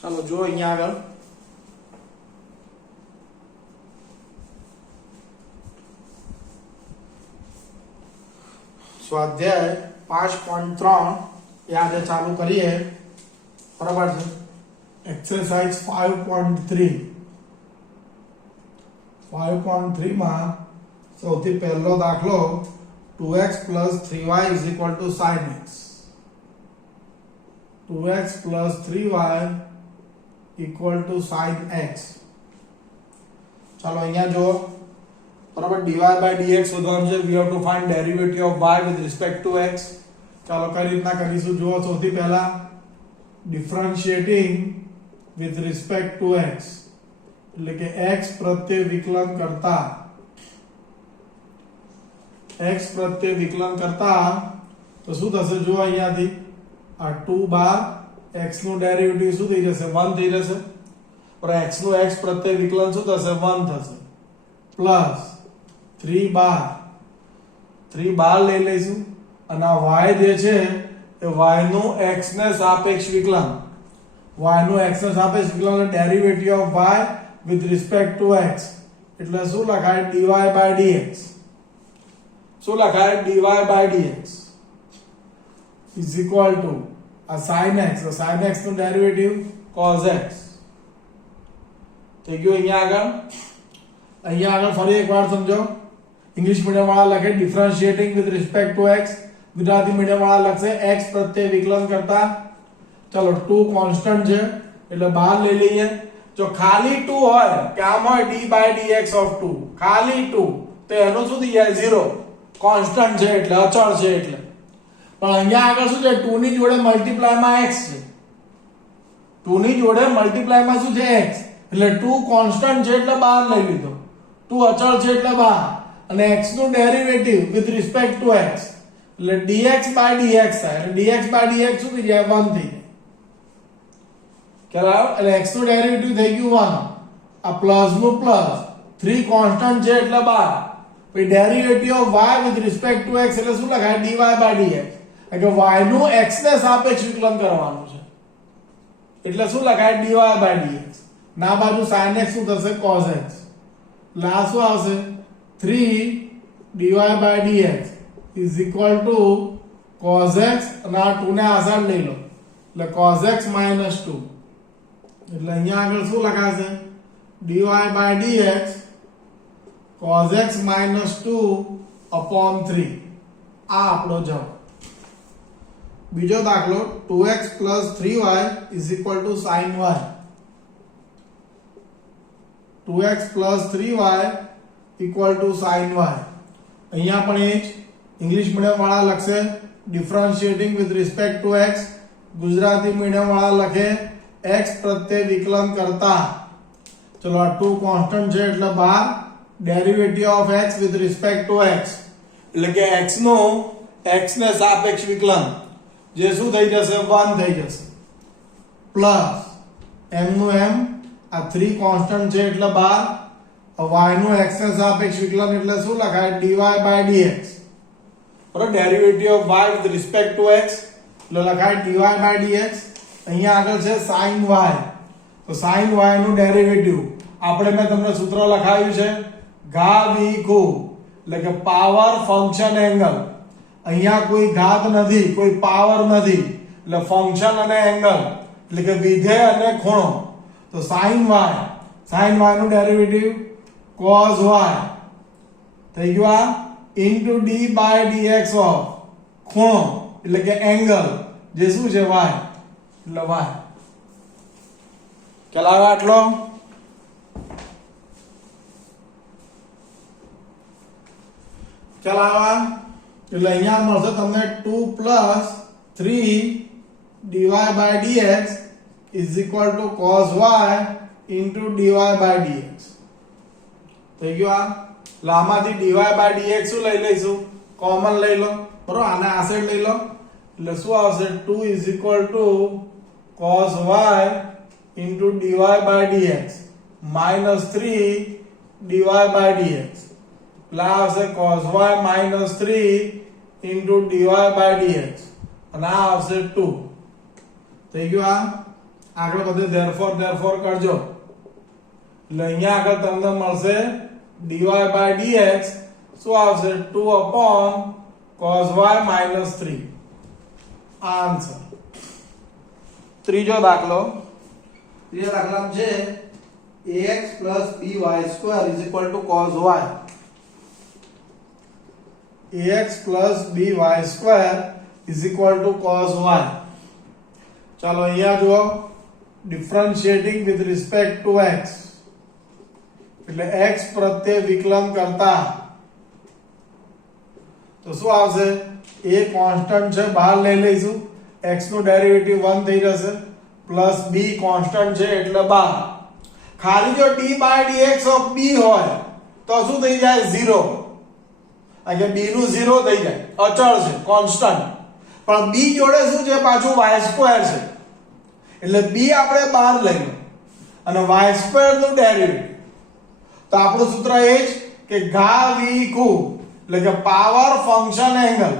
ચાલો જો અહીંયા આગળ સ્વાધ્યાય 5.3 યાદ ચાલુ કરીએ બરાબર છે એક્સરસાઇઝ 5.3 માં સૌથી પહેલો દાખલો 2x + 3y = sin x 2x + 3y = sin x ચાલો અહીંયા જો बराबर dy by dx શોધવાનું છે we have to find derivative of y with respect to x ચાલો કઈ રીતના કરીશું જુઓ સૌથી પહેલા differentiating with respect to x એટલે કે x પ્રત્યે વિકલન કરતા તો શું થશે જો અહીંયાથી આ 2 બાર x નું ડેરિવેટિવ શું થઈ જશે 1 થઈ જશે और x નું x પ્રત્યે વિકલન શું થશે 1 થશે પ્લસ 3 બાર લઈ લઈશું અને આ y જે છે એ y નું x ને સાપેક્ષ વિકલન derivative of y with respect to x એટલે શું લખાય dy by dx is equal to a sin x નું ડેરિવેટિવ cos x થઈ ગયું અહીંયા આગળ ફરી એકવાર સમજો इंग्लिश मीडियम वाला लखे differentiating with respect to x Gujarati medium वाला लखसे x प्रत्ये विकलन करता चलो 2 कांस्टेंट છે એટલે બહાર લઈ લઈએ જો ખાલી 2 હોય કે આમ હોય d by dx of 2 ખાલી 2 તો એનો શું થઈ જાય 0 कांस्टेंट છે એટલે અચળ છે એટલે પણ અહીંયા આગળ શું છે 2 ની જોડે મલ્ટીપ્લાય માં x છે 2 ની જોડે મલ્ટીપ્લાય માં શું છે x એટલે 2 कांस्टेंट છે એટલે બહાર લઈ લીધો 2 અચળ છે એટલે બહાર અને x નું derivative with respect to x એટલે dx by dx થાય એટલે dx by dx શું થઈ જાય 1 થઈ જાય ખ્યાલ આવ્યો એટલે x નું ડેરિવેટિવ થઈ ગયું 1 આ પ્લસ નું પ્લસ 3 કોન્સ્ટન્ટ છે એટલે 12 પછી derivative of y with respect to x એટલે શું લખાય dy by dx એટલે y નું x ને સાપેક્ષ વિકલન કરવાનું છે એટલે શું લખાય dy by dx ના બાજુ sin x શું થશે cos x એટલે આ શું આવશે 3 dy by dx is equal to cos x અને આ 2 ને આસાન લઈ લો એટલે cos x - 2 એટલે અહીંયા આગળ શું લખાશે dy by dx cos x - 2/3 આ આપણો જવાબ બીજો દાખલો 2x + 3y = sin y 2x + 3y = sin y અહીંયા પણ એ જ ઇંગ્લિશ મીડિયમ વાળા લખશે differentiating with respect to x Gujarati medium વાળા લખે x પ્રત્યે વિકલન કરતા ચલો આ 2 કોન્સ્ટન્ટ છે એટલે બહાર derivative of x with respect to x એટલે કે x નું x ને સાપેક્ષ વિકલન જે શું થઈ જશે 1 થઈ જશે પ્લસ m નું m આ 3 કોન્સ્ટન્ટ છે એટલે બહાર y નું x ને સાપેક્ષ વિકલન એટલે શું લખાય dy by dx બરાબર derivative of y with respect to x એટલે લખાય dy by dx અહીંયા આગળ છે sin y તો sin y નું ડેરિવેટિવ આપણે મેં તમને સૂત્ર લખાવ્યું છે ઘા વી ખૂ એટલે કે પાવર ફંક્શન એંગલ અહીંયા કોઈ ઘાત નથી કોઈ પાવર નથી એટલે ફંક્શન અને એંગલ એટલે કે વિધેય અને ખૂણો તો sin y નું ડેરિવેટિવ cos y થઈ ગયું આ into d by dx of ખૂણો એટલે કે એંગલ જે શું છે y એટલે y ચલાવો આટલો ચલાવા એટલે અહીંયા મળશે તમને 2 + 3 dy by dx = cos y into dy by dx થઈ ગયું આ લામાંથી dy by dx શું લઈ લઈશું કોમન લઈ લો બરોબર આને આ સાઈડ લઈ લો એટલે શું આવશે 2 = cos y into dy by dx -3 dy by dx એટલે આવશે cos y -3 into dy by dx અને આ આવશે 2 થઈ ગયું આગળ બધે therefore કરજો એટલે અહીંયા આગળ તમને મળશે dy by dx શું આવશે 2 upon cos y minus 3 આ આન્સર ત્રીજો દાખલો છે ax plus by square is equal to cos y ax plus by square is equal to cos y ચાલો અહીંયા જુઓ differentiating with respect to x એટલે x પ્રત્યે વિકલન કરતા તો શું આવશે a કોન્સ્ટન્ટ છે બહાર લઈ લઈશું x નું ડેરિવેટિવ 1 થઈ જશે પ્લસ b કોન્સ્ટન્ટ છે એટલે 12 ખાલી જો d by dx of b હોય તો શું થઈ જાય 0 એટલે b નું 0 થઈ જાય અચળ છે કોન્સ્ટન્ટ પણ b જોડે શું છે પાછું y² છે એટલે b આપણે બહાર લઈ લો અને y² નું ડેરિવેટિવ તો આપણું સૂત્ર એ જ કે ઘા v કુ એટલે કે પાવર ફંક્શન એંગલ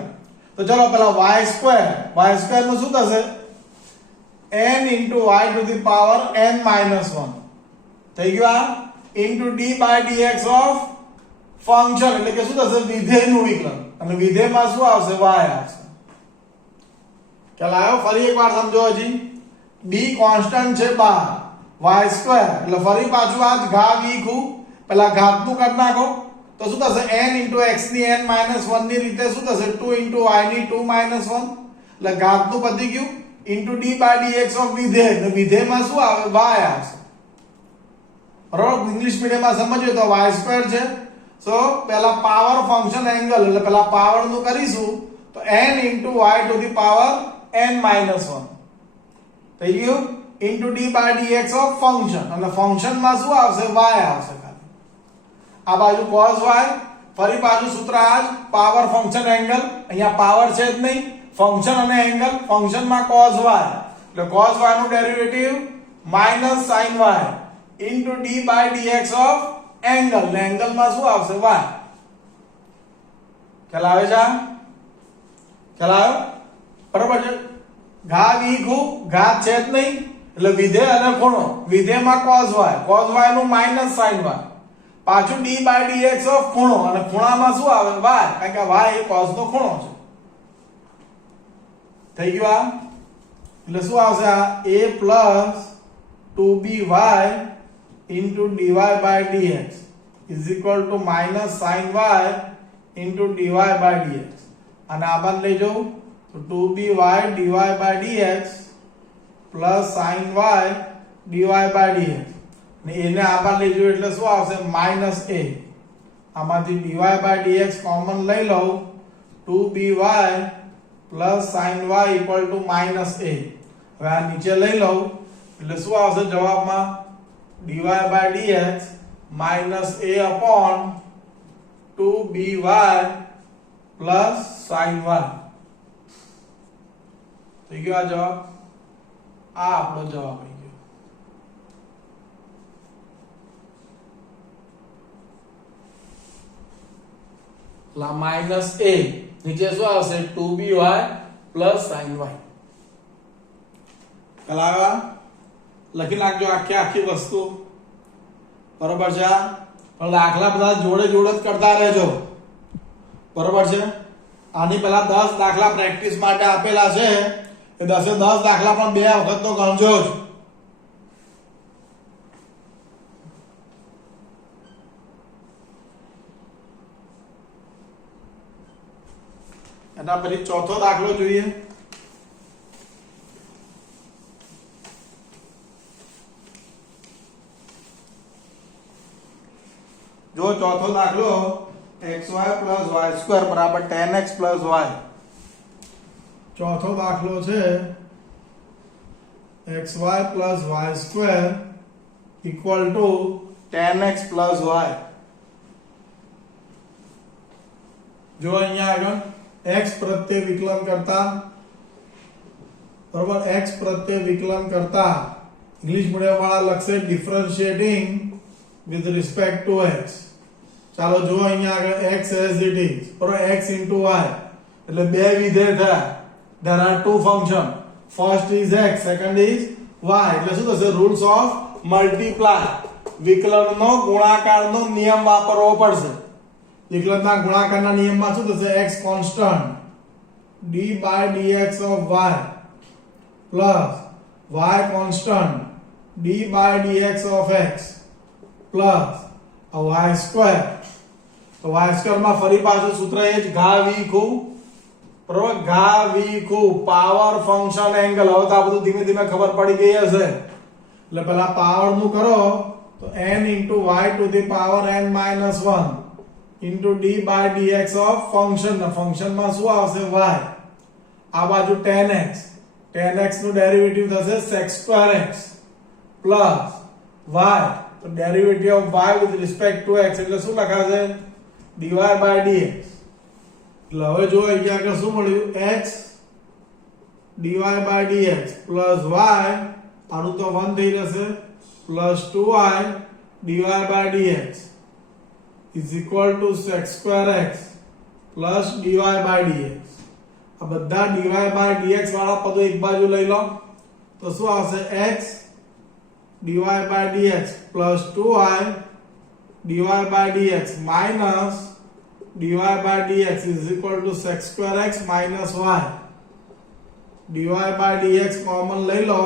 તો ચલો પેલા y² નું શું થશે n into y to the power n minus 1 થઈ ગયું આ into d by dx of function એટલે કે શું થશે વિધેયનું વિકલન અને વિધેયમાં શું આવશે y આવશે ચાલો આવો ફરી એકવાર સમજો હજી b કોન્સ્ટન્ટ છે 12 y² એટલે ફરી પાછું આ ઘા v કુ પેલા ઘાતનું કરી નાખો તો શું થશે n into x ની n minus 1 ની રીતે શું થશે 2 into y ની 2 minus 1 એટલે ઘાતનું પતી ગયું into d by dx of વિધેય તો વિધેયમાં શું આવે y આવશે બરાબર ઇંગ્લિશ મીડિયમમાં સમજીએ તો y² છે સો પહેલા પાવર ફંક્શન એંગલ એટલે પહેલા પાવર નું કરીશું તો n into y to the power n minus 1 થઈ ગયું into d by dx of function અને ફંક્શનમાં શું આવશે y આવશે ખાલી આ બાજુ cos y ફરી પાછું સૂત્ર આ જ પાવર ફંક્શન એંગલ અહીંયા પાવર છે જ નહીં ફંક્શન અને એંગલ ફંક્શનમાં cos y એટલે cos y નું derivative minus sin y into d by dx of angle ને એંગલમાં શું આવશે y ખ્યાલ આવે છે ખ્યાલ આવ્યો બરાબર છે ઘા v ખૂ ઘાત છે જ નહીં એટલે વિધેય અને ખૂણો વિધેયમાં cos y નું minus sin y પાછું d by dx of ખૂણો અને ખૂણામાં શું આવે y કારણ કે y એ cos નો ખૂણો છે થઈ ગયું આ એટલે શું આવશે આ a plus 2by into dy by dx is equal to minus sin y into dy by dx અને આ બાદ લઈ જાઉં તો 2by dy by dx plus sin y dy by dx ને એને આ બાદ લઈ જાઉં એટલે શું આવશે minus a આમાંથી dy by dx કોમન લઈ લઉં 2by plus sin y equal to minus a હવે આ નીચે લઈ લઉં એટલે શું આવશે જવાબમાં dy by dx minus a upon 2by plus sin y થઈ ગયો આ જવાબ આ આપણો જવાબ આવી ગયો લા minus a નીચે શું આવશે 2by plus sin y કલાવા લખી નાખજો આખી વસ્તુ બરોબર છે પણ દાખલા બધા જોડે જ કરતા રહેજો બરોબર છે આની પહેલા 10 દાખલા પ્રેક્ટિસ માટે આપેલા છે એ 10 દાખલા પણ બે વખત તો ગણજો જ એના પછી ચોથો દાખલો જોઈએ જો ચોથો દાખલો xy plus y² બરાબર 10x plus y ચોથો દાખલો છે xy plus y² equal to 10x plus y જો અહીંયા આગળ x પ્રત્યે વિકલન કરતા બરાબર x પ્રત્યે વિકલન કરતા ઇંગ્લિશ મીડિયમ વાળા લખશે ડિફરન્શિએટિંગ with respect to x ચાલો જો અહીંયા આગળ x as it is બરાબર x into y એટલે બે વિધેય થયા there are two function first is x second is y એટલે શું થશે રૂલ્સ ઓફ મલ્ટીપ્લાય વિકલનનો ગુણાકારનો નિયમ વાપરવો પડશે વિકલનના ગુણાકારના નિયમમાં શું થશે x constant d by dx of y plus y constant d by dx of x plus y square તો y square માં ફરી પાછું સૂત્ર એ જ ઘા v ખૂબ બરોબર ઘા v ખૂબ પાવર ફંક્શન એંગલ હવે તો આ બધું ધીમે ધીમે ખબર પડી ગઈ હશે એટલે પહેલા પાવર નું કરો તો n into y to the power n minus 1 into d by dx of function function માં શું આવશે y આ બાજુ 10x 10x નું ડેરિવેટિવ થશે sec square x plus y તો derivative of y with respect to x એટલે શું લખાશે dy by dx એટલે હવે જો અહીંયા આગળ શું મળ્યું x dy by dx plus y આનું તો 1 થઈ જશે plus 2y dy by dx is equal to sec square x plus dy by dx આ બધા dy by dx વાળા પદો એક બાજુ લઈ લો તો શું આવશે x dy by dx plus 2y dy by dx minus dy by dx is equal to sec square x minus y dy by dx common લઈ લો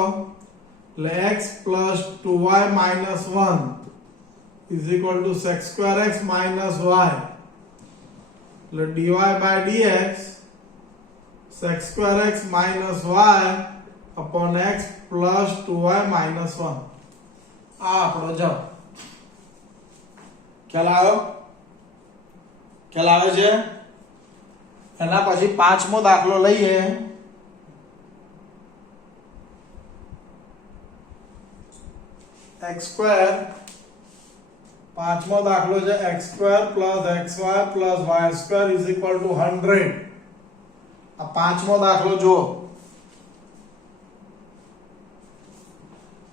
એટલે x plus 2y minus 1 is equal to sec square x minus y એટલે dy by dx sec square x minus y upon x plus 2y minus 1 આ આપણો જવાબ ખ્યાલ આવે છે એના પછી પાંચમો દાખલો લઈએ x square પાંચમો દાખલો છે x square plus xy plus y square is equal to 100 આ પાંચમો દાખલો જુઓ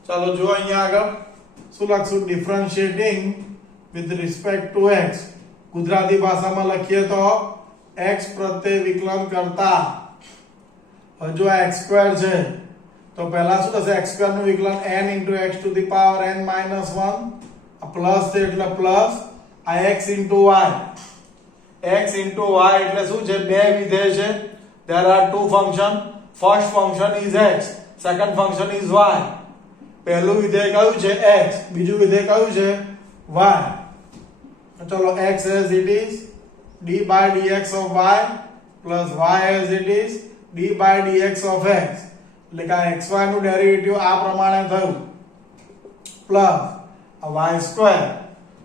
ચાલો જો અહીંયા આગળ શું લખશું ડિફરન્શિએટિંગ with respect to x Gujarati ભાષામાં લખીએ તો x પ્રત્યે વિકલન કરતા હવે જો x સ્ક્વેર છે તો પહેલા શું થશે x સ્ક્વેર નું વિકલન n into x to the power n minus 1 આ પ્લસ છે એટલે પ્લસ આ x into y x into y એટલે શું છે બે વિધેય છે there are two function first function is x second function is y પહેલું વિધેય કયું છે x બીજું વિધેય કયું છે y ચલો x as it is d by dx of y plus y as it is d by dx of x એટલે કે xy નું ડેરિવેટિવ આ પ્રમાણે થયું પ્લસ y સ્ક્વેર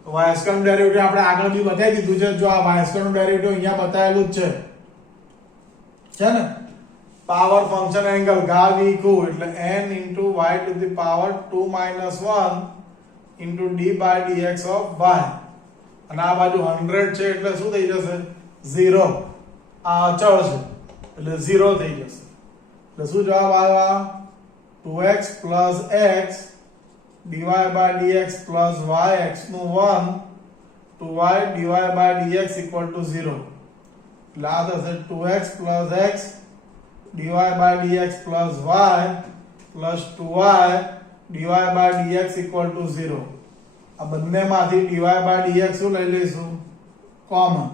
તો y સ્ક્વેર નું ડેરિવેટિવ આપણે આગળ બી બતાવી દીધું છે જો આ y સ્ક્વેર નું ડેરિવેટિવ અહીંયા બતાવેલું જ છે ને પાવર ફંક્શન એંગલ ઘા v ખૂબ એટલે n into y to the power 2 minus 1 into d by dx of y અને આ બાજુ 100 છે એટલે શું થઈ જશે 0 આ અચળ છે એટલે 0 થઈ જશે એટલે શું જવાબ આવ્યો 2x plus x dy by dx plus y x નું 1 2y dy by dx equal to 0 એટલે આ થશે 2x plus x dy by dx plus y plus 2y dy by dx equal to 0 આ બંનેમાંથી dy by dx શું લઈ લઈશું common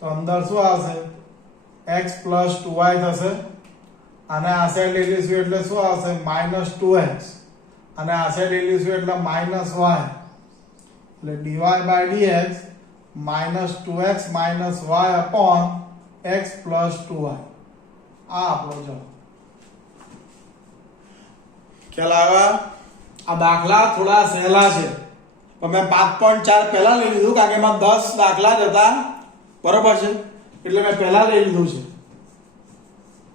તો અંદર શું આવશે x plus 2y થશે અને આ સાઈડ લઈ લઈશું એટલે શું આવશે -2x અને આ સાઈડ લઈ લઈશું એટલે -y એટલે dy by dx -2x -y upon x plus 2y આ આપણો જવાબ ખ્યાલ આવ્યો આ દાખલા થોડા સહેલા છે પણ મેં 5.4 પહેલા લઈ લીધું કારણ કે એમાં 10 દાખલા જ હતા બરોબર છે એટલે મેં પહેલા લઈ લીધું છે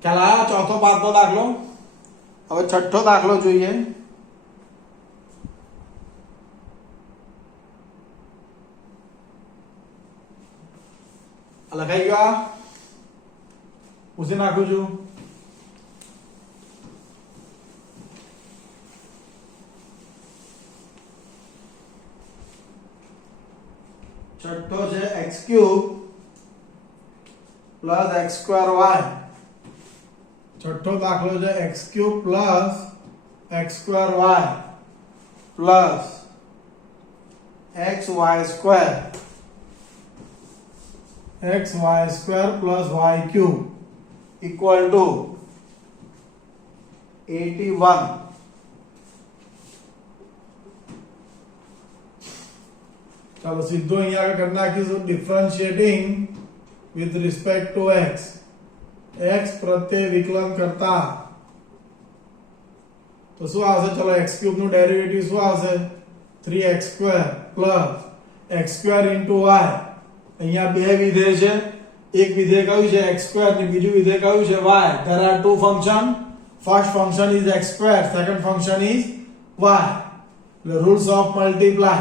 ખ્યાલ આવ્યો ચોથો પાંચમો દાખલો હવે છઠ્ઠો દાખલો જોઈએ લખાઈ ગયો પૂછી નાખું છું છઠ્ઠો છે x cube plus x square y છઠ્ઠો દાખલો છે x cube plus x square y plus xy square plus y cube equal to 81. चलो सीधो અહીંયા આગળ કરી નાખીશું ડિફરન્શિએટિંગ વિથ રિસ્પેક્ટ ટુ x પ્રત્યે વિકલન કરતા તો શું આવશે ચલો x ક્યુબ નું ડેરિવેટિવ શું આવશે 3x² plus x² into y અહીંયા બે વિધેય છે એક વિધેય કયું છે x² ને બીજું વિધેય કયું છે y. there are two function. first function is x², second function is y. the rules of multiply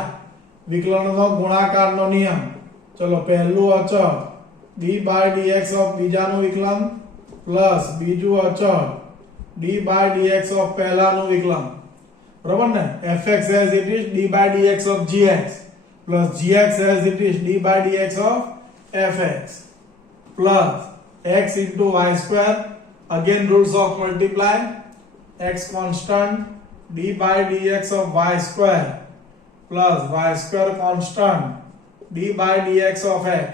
વિકલનનો ગુણાકારનો નિયમ. ચલો પહેલું અચળ d by dx of બીજાનું વિકલન પ્લસ બીજું અચળ d by dx of પહેલાનું વિકલન. બરાબર ને fx as it is d by dx of gx plus gx as it is d by dx of fx plus x into y square. again rules of multiply. x constant d by dx of y square plus y square constant d by dx of x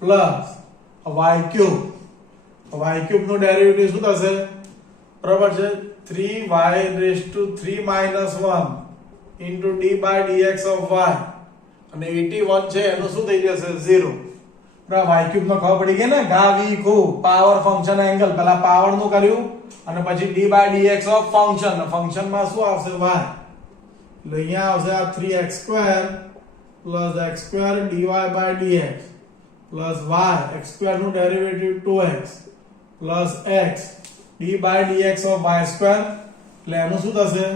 plus y cube. y cube નું derivative શું થશે બરાબર છે 3y raised to 3 minus 1 into d by dx of y અને 81 છે એનું શું થઈ જશે 0. બરાબર y cube નો ખબર પડી ગઈ ને ઘા વી ખુ પાવર ફંક્શન એંગલ પહેલા પાવર નું કર્યું અને પછી d by dx of function માં શું આવશે y એટલે અહીંયા આવશે આ 3x² plus x² dy by dx plus y x² નું derivative 2x plus x d by dx of y² એટલે એનું શું થશે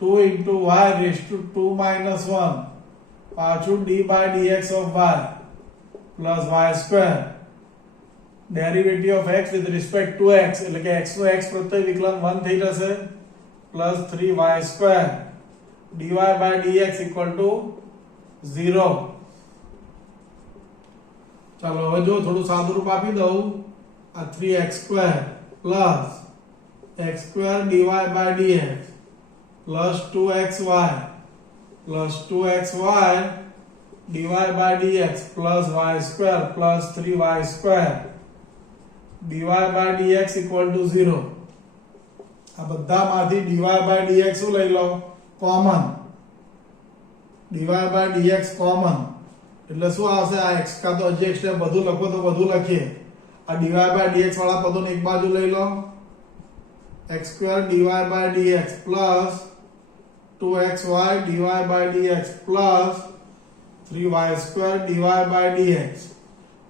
2 into y raised to 2 minus 1 પાછું d by dx of y plus y² derivative of x with respect to x એટલે કે x નું x પ્રત્યે વિકલન 1 થઈ જશે plus 3y² dy by dx equal to 0. ચાલો હવે જો થોડું સાદું રૂપ આપી દઉં આ 3x² plus x² dy by dx plus 2xy plus 2xy dy by dx plus y² plus 3y² dy by dx equal to 0. આ બધામાંથી dy by dx શું લઈ લો common dy by dx common એટલે શું આવશે આ x કા તો hg સ્ટેપ બધું લખો તો બધું લખીએ આ dy by dx વાળા પદોને એક બાજુ લઈ લો x² dy by dx plus 2xy dy by dx plus 3y² dy by dx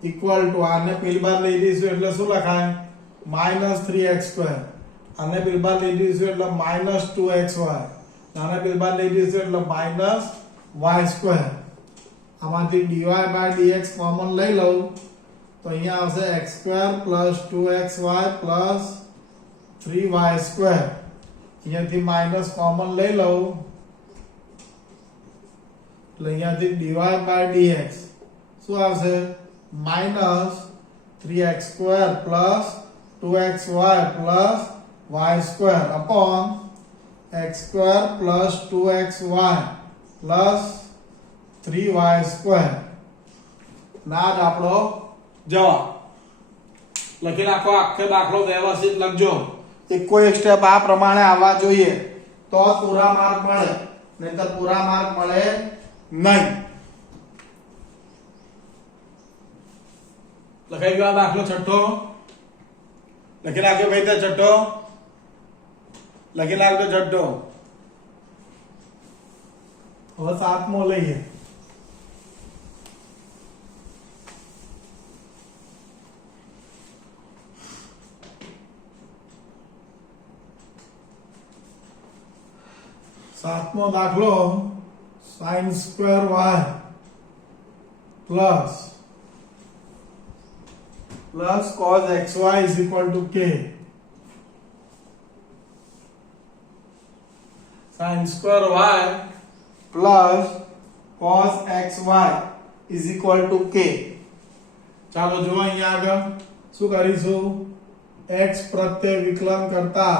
equal to આને પેલી બાર લઈ લઈશું એટલે શું લખાય -3x² આને પેલી બાર લઈ લઈશું એટલે -2xy આને પેલી બાર લઈ લઈશું એટલે -y². આમાંથી dy by dx કોમન લઈ લઉં તો અહીંયા આવશે x² plus 2xy plus 3y² અહીંયાથી માઈનસ કોમન લઈ લઉં એટલે અહીંયાથી dy by dx શું આવશે -3x² plus 2xy plus y² upon x² plus 2xy plus 3y² ના જ આપણો જવાબ લખી નાખો. આખો દાખલો વ્યવસ્થિત લખજો. કોઈ એક સ્ટેપ આ પ્રમાણે આવવા જોઈએ તો પૂરા માર્ક મળે, નહીતર પૂરા માર્ક મળે નહીં. લખાઈ ગયો દાખલો છઠ્ઠો? લખી નાખ્યો ભાઈ તે છઠ્ઠો? લખી નાખજો છઠ્ઠો. હવે સાતમો લઈએ. સાતમો દાખલો sin square y plus cos xy is equal to k. sin square y plus cos xy is equal to k. ચાલો જો અહીંયા આગળ શું કરીશું, x પ્રત્યે વિકલન કરતા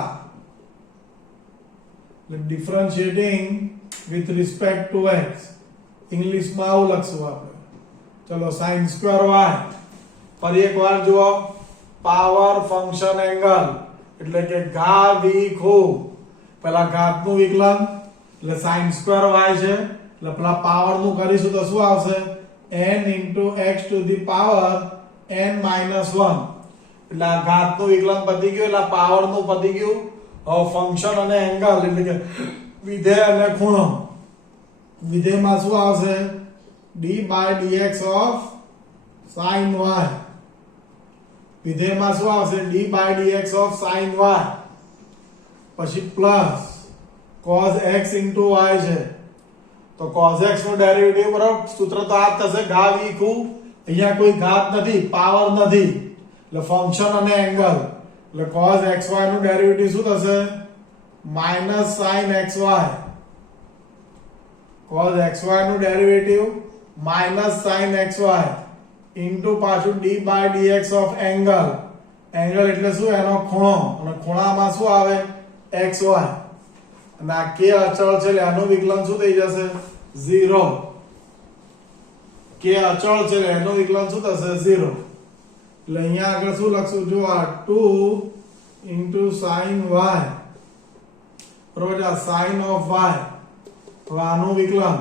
ડિફરન્શિએટિંગ વિથ રિસ્પેક્ટ ટુ x ઇંગ્લિશમાં આવું લખશું આપણે. ચલો sin સ્ક્વેર y ફરી એકવાર જુઓ પાવર ફંક્શન એંગલ એટલે કે ઘા વી ખૂ પેલા ઘાતનું વિકલન એટલે sin સ્ક્વેર y છે એટલે પેલા પાવર નું કરીશું તો શું આવશે n x to the power n minus 1 એટલે આ ઘાતનું વિકલન પતી ગયું એટલે પાવર નું પતી ગયું. હવે ફંક્શન અને એંગલ એટલે કે વિધેય અને ખૂણો વિધેયમાં શું આવશે d/dx of sin y વિધેયમાં શું આવશે d/dx of sin y પછી plus cos x into y છે તો cos x નું ડેરિવેટિવ બરાબર સૂત્ર તો આ થશે ઘા વી ખૂ અહીંયા કોઈ ઘાત નથી પાવર નથી એટલે ફંક્શન અને એંગલ એટલે cos xy નું ડેરિવેટિવ શું થશે minus sin xy cos xy નું derivative minus sin xy into પાછું d/dx of એંગલ એંગલ એટલે શું એનો ખૂણો અને ખૂણામાં શું આવે xy અને આ k અચળ છે એટલે આનું વિકલન શું થઈ જશે 0 k અચળ છે એટલે એનું વિકલન શું થશે 0 એટલે અહીંયા આગળ શું લખશું જો આ 2 into sin y બરોબર આ sin of y તો આનું વિકલન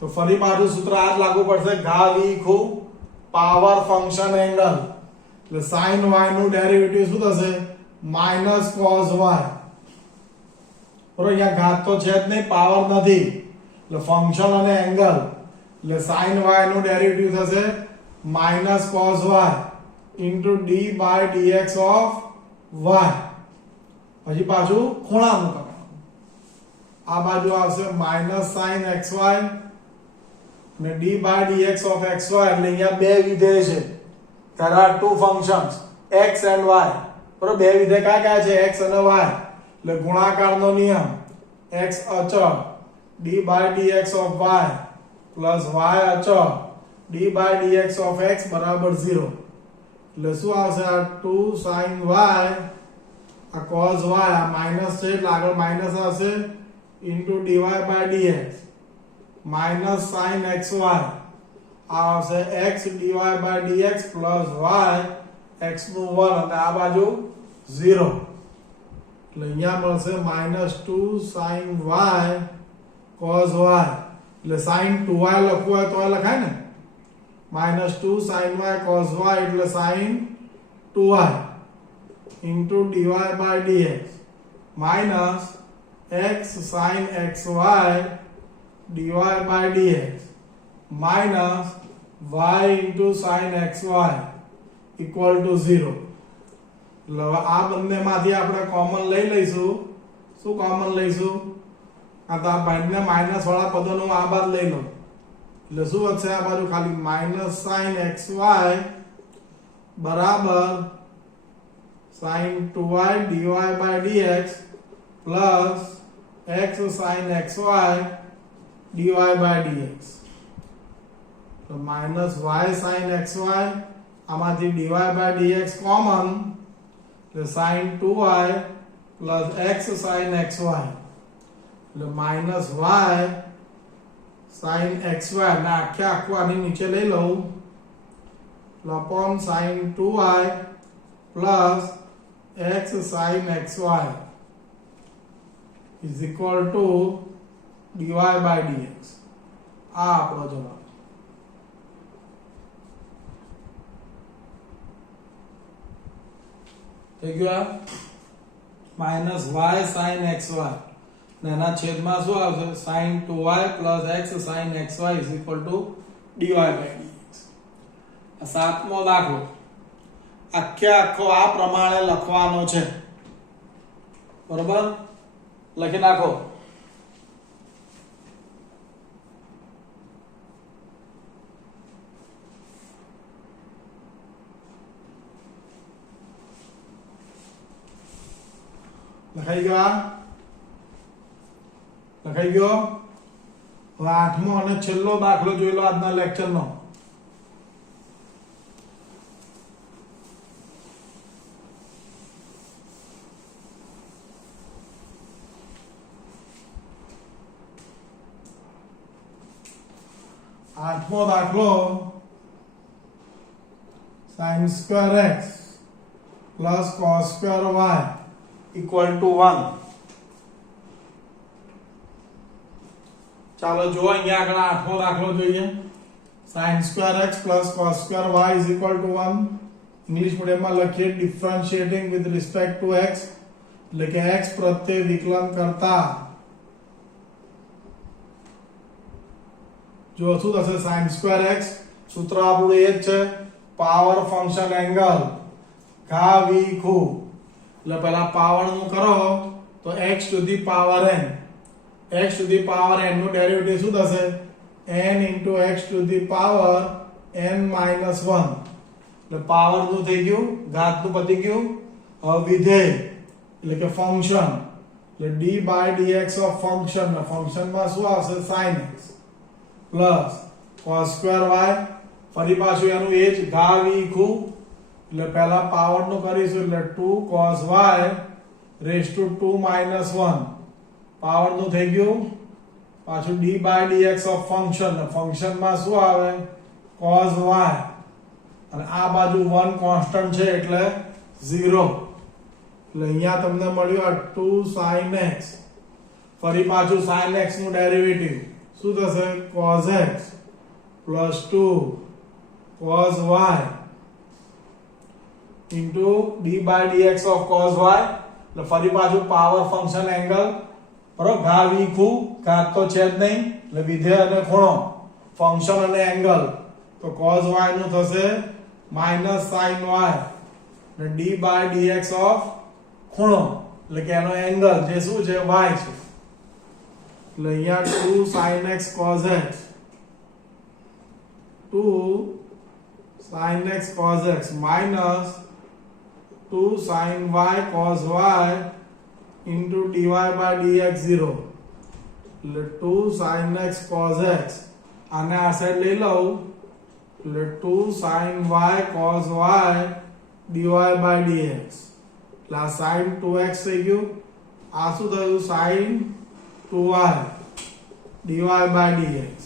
તો ફરી પાછું સૂત્ર આ જ લાગુ પડશે ઘા વી ખૂ પાવર ફંક્શન એંગલ એટલે sin y નું ડેરિવેટિવ શું થશે માઈનસ cos y બરોબર અહીંયા ઘાત તો છે જ નહીં પાવર નથી એટલે ફંક્શન અને એંગલ એટલે sin y નું ડેરિવેટિવ થશે minus cos y into d/dx of y પછી પાછું ખૂણાનું કરવાનું આ બાજુ આવશે માઈનસ sin xy અને d/dx of xy એટલે અહીંયા બે વિધેય છે there are two functions x and y બરોબર બે વિધેય કયા છે x અને y એટલે ગુણાકારનો નિયમ x અચળ d/dx of y plus y અચળ d/dx of x બરાબર 0 એટલે શું આવશે આ 2 sin y આ cos y આ માઈનસ છે એટલે આગળ માઈનસ આવશે into dy/dx minus sin xy આ આવશે x dy/dx plus y x નું 1 અને આ બાજુ 0 એટલે અહીંયા મળશે -2 sin y cos y એટલે sin 2y લખવું હોય તો લખાય ને -2 sin y cos y એટલે sin 2y into dy/dx minus x sin xy dy/dx minus y into sin xy equal to 0 એટલે આ બંનેમાંથી આપણે કોમન લઈ લઈશું શું કોમન લઈશું આ તો આ બંને માઈનસ વાળા પદોનો આ બાદ લઈ લો એટલે શું વધશે આ બાજુ ખાલી માઈનસ sin xy બરાબર sin 2y dy/dx plus x sin xy dy/dx તો minus y sin xy આમાંથી dy/dx કોમન એટલે sin 2y plus x sin xy એટલે minus y sin xy ના આખું આની નીચે લઈ લઉં upon sin 2y plus x sin xy is equal to dy/dx આ આપણો જવાબ થઈ ગયો માઈનસ y sin xy ને એના છેદમાં શું આવશે sin 2y plus x sin xy is equal to dy/dx આ સાતમો દાખલો આખો આ પ્રમાણે લખવાનો છે બરોબર લખી નાખો લખાઈ ગયો લખાઈ ગયો હવે આઠમો અને છેલ્લો દાખલો જોઈ લો આજના લેક્ચરનો આઠમો દાખલો sin square x plus cos square y equal to 1. ચાલો જો અહીંયા આગળ આઠમો દાખલો જોઈએ. sin square x plus cos square y is equal to 1. English મીડિયમમાં લખીએ ડિફરન્શિએટિંગ વિથ રિસ્પેક્ટ ટુ x, એટલે કે x પ્રત્યે વિકલન કરતા જો શું થશે sin square x સૂત્ર આપણું એ જ છે પાવર ફંક્શન એંગલ ઘા વી ખૂ, એટલે પહેલા પાવર નું કરો તો x to the power n, x to the power n નું ડેરિવેટિવ શું થશે n into x to the power n -1, એટલે પાવર નું થઈ ગયું ઘાત નું પતી ગયું. હવે વિધેય એટલે કે ફંક્શન, એટલે d by dx of function, ફંક્શનમાં શું આવશે sin x plus cos square y, ફરી પાછું એનું એ જ ઘા વી ખૂ, એટલે પહેલા પાવર નું કરીશું એટલે 2 cos y raised to 2 -1, power નું થઈ ગયું પાછું d by dx of function, ફંક્શનમાં શું આવે cos y, અને આ બાજુ 1 કોન્સ્ટન્ટ છે એટલે 0, એટલે અહીંયા તમને મળ્યું 2 sin x, ફરી પાછું sin x નું ડેરિવેટિવ શું થશે cos x plus 2 cos y into d by dx of cos y, એટલે ફરી પાછું પાવર ફંક્શન એંગલ બરોબર ઘા વી ખૂ, ઘાત તો છે જ નહીં એટલે વિધેય અને ખૂણો, ફંક્શન અને એંગલ તો cos y નું થશે minus sin y, એટલે d by dx of ખૂણો એટલે કે એનો એંગલ જે શું છે y છે, એટલે અહીંયા 2 sin x cos x, 2 sin x cos x minus 2 sin y cos y into dy by dx 0, એટલે 2 sin x cos x આને આ સાઈડ લઈ લઉં એટલે 2 sin y cos y dy by dx, એટલે આ sin 2x થઈ ગયું, આ શું થયું sin 2y dy by dx,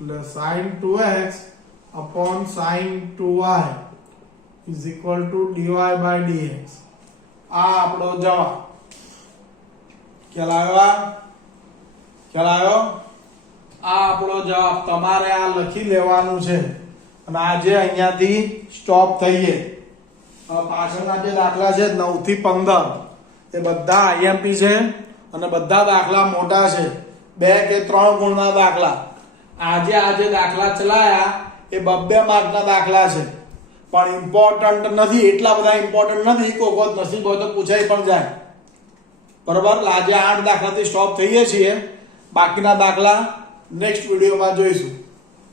એટલે sin 2x upon sin 2y is equal to dy by dx. આ આપણો જવાબ ખ્યાલ આવ્યો? આ આપણો જવાબ તમારે આ લખી લેવાનું છે, અને આજે અહીંયાથી સ્ટોપ થઈએ. પાછળના જે દાખલા છે 9 થી 15 એ બધા આઈએમપી છે અને બધા દાખલા મોટા છે, 2 કે 3 ગુણના દાખલા. આજે દાખલા ચલાયા એ 2 માર્કના દાખલા છે, પણ ઇમ્પોર્ટન્ટ નથી, એટલા બધા ઇમ્પોર્ટન્ટ નથી, કોક વખત નસીબ હોય તો પૂછાઈ પણ જાય બરોબર. આજે 8 દાખલાથી સ્ટોપ થઈએ છીએ, બાકીના દાખલા નેક્સ્ટ વિડીયોમાં જોઈશું.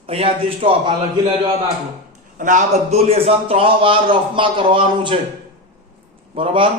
અહીંયાથી સ્ટોપ, આ લખી લેજો આ દાખલો, અને આ બધું લેસન 3 વાર રફમાં કરવાનું છે બરોબર.